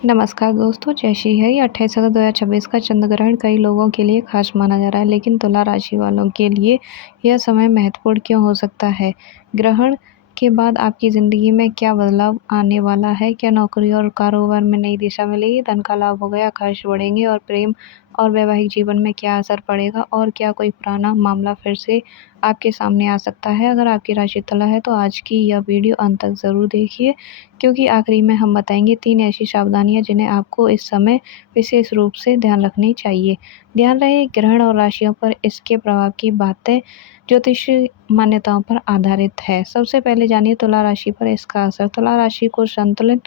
नमस्कार दोस्तों, जय श्री हरि। 28 अगस्त 2026 का चंद्र ग्रहण कई लोगों के लिए खास माना जा रहा है, लेकिन तुला राशि वालों के लिए यह समय महत्वपूर्ण क्यों हो सकता है? ग्रहण के बाद आपकी ज़िंदगी में क्या बदलाव आने वाला है? क्या नौकरी और कारोबार में नई दिशा मिलेगी? धन का लाभ होगा या खर्च बढ़ेंगे? और प्रेम और वैवाहिक जीवन में क्या असर पड़ेगा? और क्या कोई पुराना मामला फिर से आपके सामने आ सकता है? अगर आपकी राशि तुला है तो आज की यह वीडियो अंत तक ज़रूर देखिए, क्योंकि आखिरी में हम बताएंगे 3 ऐसी सावधानियां जिन्हें आपको इस समय विशेष रूप से ध्यान रखनी चाहिए। ध्यान रहे, ग्रहण और राशियों पर इसके प्रभाव की बातें ज्योतिषीय मान्यताओं पर आधारित है। सबसे पहले जानिए तुला राशि पर इसका असर। तुला राशि को संतुलन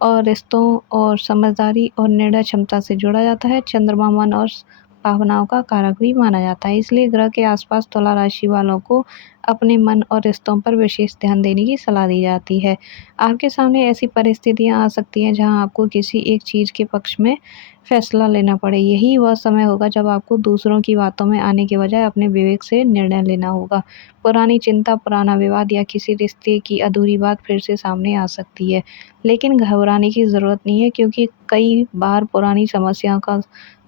और रिश्तों और समझदारी और निर्णय क्षमता से जोड़ा जाता है। चंद्रमा मन और भावनाओं का कारक भी माना जाता है, इसलिए ग्रह के आसपास तुला राशि वालों को अपने मन और रिश्तों पर विशेष ध्यान देने की सलाह दी जाती है। आपके सामने ऐसी परिस्थितियां आ सकती हैं जहां आपको किसी एक चीज़ के पक्ष में फैसला लेना पड़े। यही वह समय होगा जब आपको दूसरों की बातों में आने के बजाय अपने विवेक से निर्णय लेना होगा। पुरानी चिंता, पुराना विवाद या किसी रिश्ते की अधूरी बात फिर से सामने आ सकती है, लेकिन घबराने की ज़रूरत नहीं है, क्योंकि कई बार पुरानी समस्याओं का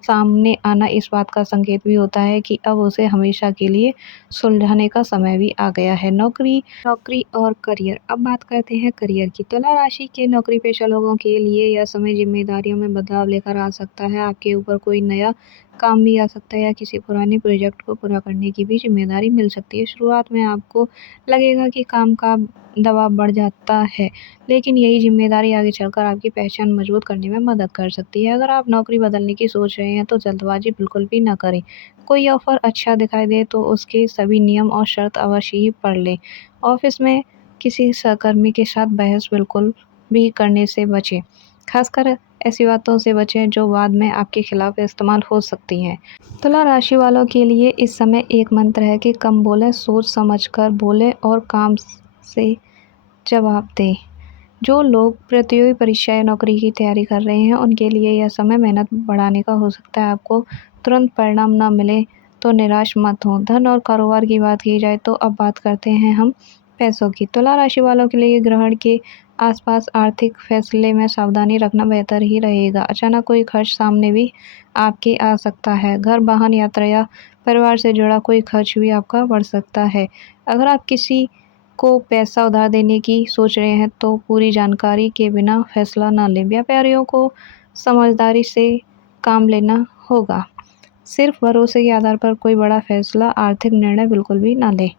सामने आना इस बात का संकेत भी होता है कि अब उसे हमेशा के लिए सुलझाने का समय भी आ गया है। नौकरी नौकरी और करियर। अब बात करते हैं करियर की। तुला राशि के नौकरी पेशा लोगों के लिए यह समय जिम्मेदारियों में बदलाव लेकर आ सकता है। आपके ऊपर कोई नया काम भी आ सकता है या किसी पुराने प्रोजेक्ट को पूरा करने की भी जिम्मेदारी मिल सकती है। शुरुआत में आपको लगेगा कि काम का दबाव बढ़ जाता है, लेकिन यही जिम्मेदारी आगे चलकर आपकी पहचान मजबूत करने में मदद कर सकती है। अगर आप नौकरी बदलने की सोच रहे हैं तो जल्दबाजी बिल्कुल भी ना करें। कोई ऑफर अच्छा दिखाई दे तो उसके सभी नियम और शर्त अवश्य ही पढ़ लें। ऑफिस में किसी सहकर्मी के साथ बहस बिल्कुल भी करने से बचें। खासकर ऐसी बातों से बचें जो बाद में आपके खिलाफ इस्तेमाल हो सकती हैं। तुला राशि वालों के लिए इस समय एक मंत्र है कि कम बोलें, सोच समझकर बोलें और काम से जवाब दें। जो लोग प्रतियोगी परीक्षा या नौकरी की तैयारी कर रहे हैं उनके लिए यह समय मेहनत बढ़ाने का हो सकता है। आपको तुरंत परिणाम न मिले तो निराश मत हों। धन और कारोबार की बात की जाए तो अब बात करते हैं हम पैसों की। तुला राशि वालों के लिए ग्रहण के आसपास आर्थिक फैसले में सावधानी रखना बेहतर ही रहेगा। अचानक कोई खर्च सामने भी आपके आ सकता है। घर, वाहन, यात्रा या परिवार से जुड़ा कोई खर्च भी आपका बढ़ सकता है। अगर आप किसी को पैसा उधार देने की सोच रहे हैं तो पूरी जानकारी के बिना फैसला ना लें। व्यापारियों को समझदारी से काम लेना होगा। सिर्फ भरोसे के आधार पर कोई बड़ा फैसला, आर्थिक निर्णय बिल्कुल भी ना लें।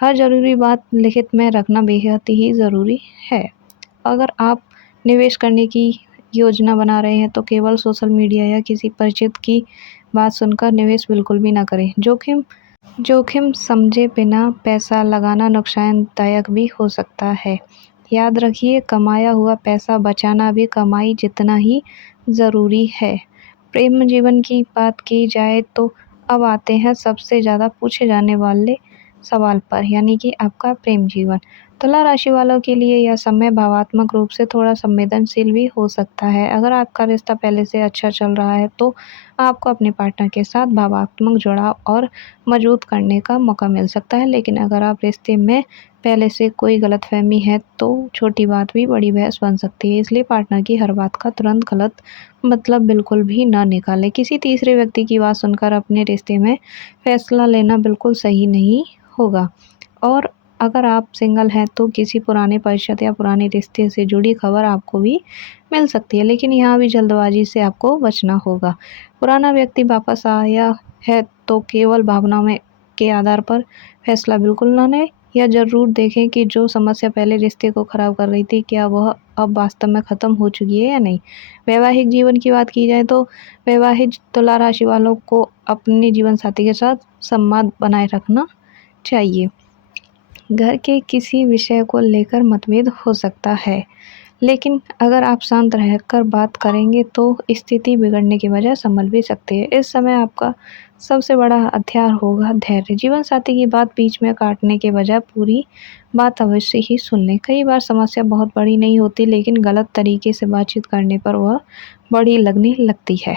हर ज़रूरी बात लिखित में रखना बेहद ही ज़रूरी है। अगर आप निवेश करने की योजना बना रहे हैं तो केवल सोशल मीडिया या किसी परिचित की बात सुनकर निवेश बिल्कुल भी ना करें। जोखिम जोखिम समझे बिना पैसा लगाना नुकसानदायक भी हो सकता है। याद रखिए, कमाया हुआ पैसा बचाना भी कमाई जितना ही ज़रूरी है। प्रेम जीवन की बात की जाए तो अब आते हैं सबसे ज़्यादा पूछे जाने वाले सवाल पर, यानी कि आपका प्रेम जीवन। तुला राशि वालों के लिए यह समय भावात्मक रूप से थोड़ा संवेदनशील भी हो सकता है। अगर आपका रिश्ता पहले से अच्छा चल रहा है तो आपको अपने पार्टनर के साथ भावात्मक जुड़ाव और मजबूत करने का मौका मिल सकता है, लेकिन अगर आप रिश्ते में पहले से कोई गलतफहमी है तो छोटी बात भी बड़ी बहस बन सकती है। इसलिए पार्टनर की हर बात का तुरंत गलत मतलब बिल्कुल भी ना निकालें। किसी तीसरे व्यक्ति की बात सुनकर अपने रिश्ते में फैसला लेना बिल्कुल सही नहीं होगा। और अगर आप सिंगल हैं तो किसी पुराने परिचित या पुराने रिश्ते से जुड़ी खबर आपको भी मिल सकती है, लेकिन यहाँ भी जल्दबाजी से आपको बचना होगा। पुराना व्यक्ति वापस आया है तो केवल भावनाओं में के आधार पर फैसला बिल्कुल ना लें। यह ज़रूर देखें कि जो समस्या पहले रिश्ते को खराब कर रही थी, क्या वह अब वास्तव में ख़त्म हो चुकी है या नहीं। वैवाहिक जीवन की बात की जाए तो वैवाहिक तुला राशि वालों को अपने जीवन साथी के साथ संवाद बनाए रखना चाहिए। घर के किसी विषय को लेकर मतभेद हो सकता है, लेकिन अगर आप शांत रहकर बात करेंगे तो स्थिति बिगड़ने के बजाय संभल भी सकती है। इस समय आपका सबसे बड़ा हथियार होगा धैर्य। जीवन साथी की बात बीच में काटने के बजाय पूरी बात अवश्य ही सुन लें। कई बार समस्या बहुत बड़ी नहीं होती, लेकिन गलत तरीके से बातचीत करने पर वह बड़ी लगने लगती है।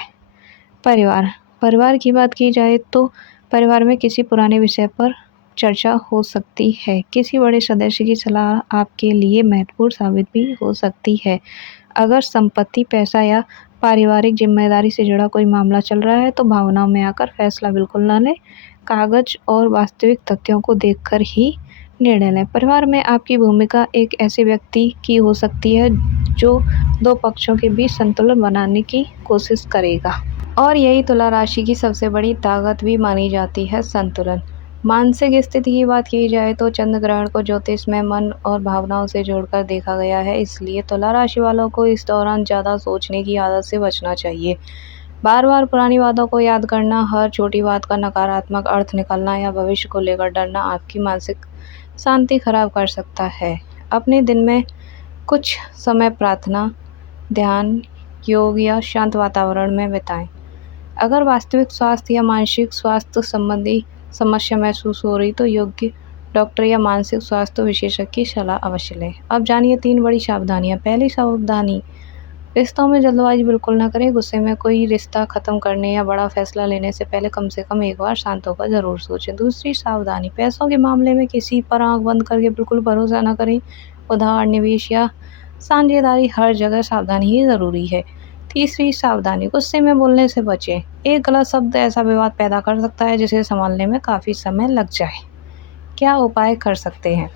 परिवार परिवार की बात की जाए तो परिवार में किसी पुराने विषय पर चर्चा हो सकती है। किसी बड़े सदस्य की सलाह आपके लिए महत्वपूर्ण साबित भी हो सकती है। अगर संपत्ति, पैसा या पारिवारिक जिम्मेदारी से जुड़ा कोई मामला चल रहा है तो भावनाओं में आकर फैसला बिल्कुल ना लें। कागज और वास्तविक तथ्यों को देखकर ही निर्णय लें। परिवार में आपकी भूमिका एक ऐसे व्यक्ति की हो सकती है जो दो पक्षों के बीच संतुलन बनाने की कोशिश करेगा। और यही तुला राशि की सबसे बड़ी ताकत भी मानी जाती है, संतुलन। मानसिक स्थिति की बात की जाए तो चंद्र ग्रहण को ज्योतिष में मन और भावनाओं से जोड़कर देखा गया है, इसलिए तुला राशि वालों को इस दौरान ज़्यादा सोचने की आदत से बचना चाहिए। बार बार पुरानी बातों को याद करना, हर छोटी बात का नकारात्मक अर्थ निकालना या भविष्य को लेकर डरना आपकी मानसिक शांति खराब कर सकता है। अपने दिन में कुछ समय प्रार्थना, ध्यान, योग या शांत वातावरण में बिताएं। अगर वास्तविक स्वास्थ्य या मानसिक स्वास्थ्य संबंधी समस्या महसूस हो रही तो योग्य डॉक्टर या मानसिक स्वास्थ्य विशेषज्ञ की सलाह अवश्य लें। अब जानिए 3 बड़ी सावधानियां। पहली सावधानी, रिश्तों में जल्दबाजी बिल्कुल न करें। गुस्से में कोई रिश्ता खत्म करने या बड़ा फैसला लेने से पहले कम से कम एक बार शांत होकर ज़रूर सोचें। दूसरी सावधानी, पैसों के मामले में किसी पर आंख बंद करके बिल्कुल भरोसा न करें। उधार, निवेश या साझेदारी, हर जगह सावधानी ही ज़रूरी है। तीसरी सावधानी, गुस्से में बोलने से बचें। एक गलत शब्द ऐसा विवाद पैदा कर सकता है जिसे संभालने में काफ़ी समय लग जाए। क्या उपाय कर सकते हैं?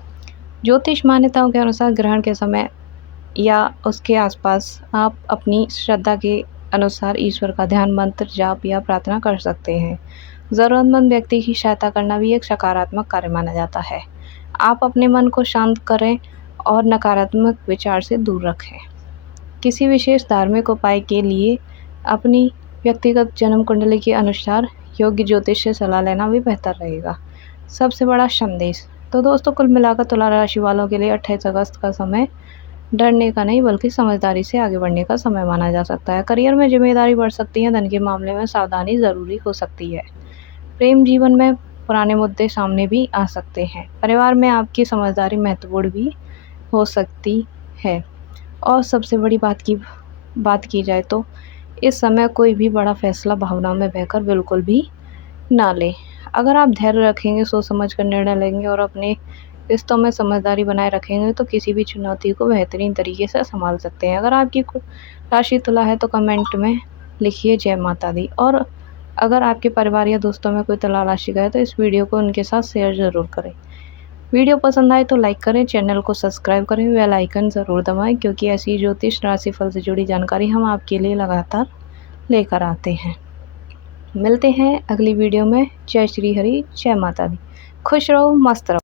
ज्योतिष मान्यताओं के अनुसार ग्रहण के समय या उसके आसपास आप अपनी श्रद्धा के अनुसार ईश्वर का ध्यान, मंत्र जाप या प्रार्थना कर सकते हैं। ज़रूरतमंद व्यक्ति की सहायता करना भी एक सकारात्मक कार्य माना जाता है। आप अपने मन को शांत करें और नकारात्मक विचार से दूर रखें। किसी विशेष धार्मिक उपाय के लिए अपनी व्यक्तिगत जन्म कुंडली के अनुसार योग्य ज्योतिष से सलाह लेना भी बेहतर रहेगा। सबसे बड़ा संदेश, तो दोस्तों कुल मिलाकर तुला राशि वालों के लिए 28 अगस्त का समय डरने का नहीं बल्कि समझदारी से आगे बढ़ने का समय माना जा सकता है। करियर में जिम्मेदारी बढ़ सकती है, धन के मामले में सावधानी ज़रूरी हो सकती है। प्रेम जीवन में पुराने मुद्दे सामने भी आ सकते हैं। परिवार में आपकी समझदारी महत्वपूर्ण भी हो सकती है। और सबसे बड़ी बात की जाए तो इस समय कोई भी बड़ा फैसला भावनाओं में बहकर बिल्कुल भी ना लें। अगर आप धैर्य रखेंगे, सोच समझ कर निर्णय लेंगे और अपने रिश्तों में समझदारी बनाए रखेंगे तो किसी भी चुनौती को बेहतरीन तरीके से संभाल सकते हैं। अगर आपकी राशि तुला है तो कमेंट में लिखिए जय माता दी। और अगर आपके परिवार या दोस्तों में कोई तुला राशि का है तो इस वीडियो को उनके साथ शेयर ज़रूर करें। वीडियो पसंद आए तो लाइक करें, चैनल को सब्सक्राइब करें, बेल आइकन ज़रूर दबाएं क्योंकि ऐसी ज्योतिष राशिफल से जुड़ी जानकारी हम आपके लिए लगातार लेकर आते हैं। मिलते हैं अगली वीडियो में। जय श्री हरि, जय माता दी। खुश रहो, मस्त रहो।